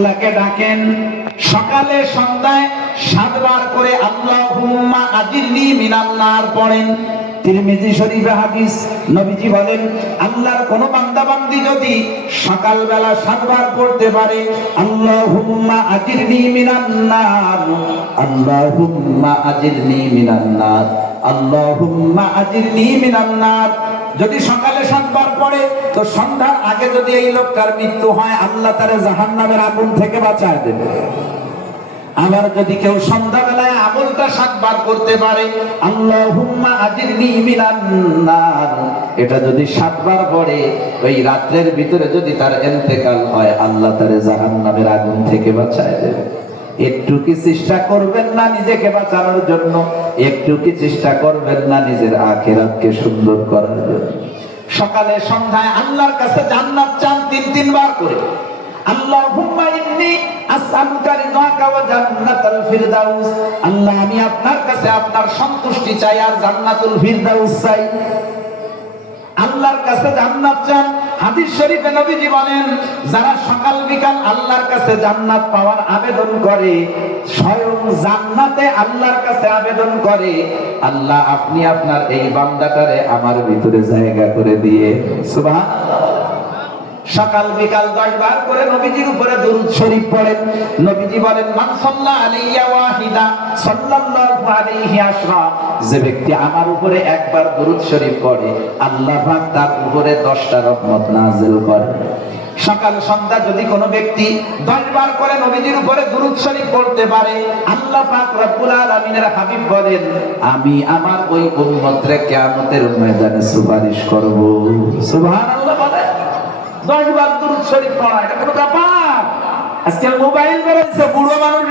আল্লাহকে ডাকেন। সকালে, সন্ধ্যায় সাতবার করে আল্লাহুম্মা আজিরনি মিনান নার পড়েন। তিরমিজি শরীফে হাদিস নবীজি বলেন, আল্লাহর কোন বান্দা যদি সকালবেলা সাতবার পড়তে পারে যদি সকালে সাতবার পড়ে, তো সন্ধ্যার আগে যদি এই লোকটার মৃত্যু হয়, আল্লাহ তারে জাহান্নামের আগুন থেকে বাঁচায় দেবে। আবার যদি কেউ সন্ধ্যাবেলায় আমলটা সাতবার করতে পারে, আল্লাহুম্মা আজিরনি মিনান নার। এটা যদি সাতবার পড়ে, ওই রাত্রের ভিতরে যদি তার ইন্তেকাল হয়, আল্লাহ তারে জাহান্নামের আগুন থেকে বাঁচায় দেবে। একটু কি চেষ্টা করবেন না নিজেকে বাঁচানোর জন্য? একটু কি চেষ্টা করবেন না নিজের আখেরাতকে সুন্দর করার জন্য? সকালে, সন্ধ্যায় আল্লাহর কাছে জান্নাত চান তিন, তিনবার করে। আল্লাহুম্মা ইন্নী আসআলুকা রিযাকা ওয়া জান্নাতাল ফিরদাউস। আল্লাহ, আমি আপনার কাছে আপনার সন্তুষ্টি চাই আর জান্নাতুল ফিরদাউস চাই। আল্লাহর কাছে জান্নাত চান। হাদিস শরীফে নবীজি বলেন, যারা সকাল বিকাল আল্লাহর কাছে জান্নাত পাওয়ার আবেদন করে, স্বয়ং জান্নাতে আল্লাহর কাছে আবেদন করে, আল্লাহ আপনি আপনার এই বান্দাটারে আমার ভিতরে জায়গা করে দিয়ে, সুবহানাল্লাহ। সকাল বিকাল দশ বার করে নবীজির উপরে দরুদ শরীফ পড়েন। নবীজি বলেন, মান সাল্লা আলাইয়া ওয়াহিদা, সাল্লাল্লাহু আলাইহি আশরা। যে ব্যক্তি আমার উপরে একবার দরুদ শরীফ পড়ে, আল্লাহ পাক তার উপরে 10টা রহমত নাযিল করে। সকাল সন্ধ্যা যদি কোনো ব্যক্তি দশ বার করে নবীজির উপরে দুরুদ শরীফ পড়তে পারে, আল্লাহ পাক রব্বুল আলামিনের হাবিব বলেন, আমি আমার ওই উম্মতরে কিয়ামতের ময়দানে সুপারিশ করব। সুবহানাল্লাহ। দশ বার দুরুদ শরীফ পড়া এটা কোনো ব্যাপার? আজকাল মোবাইল বেরোচ্ছে বুড়ো মানুষকে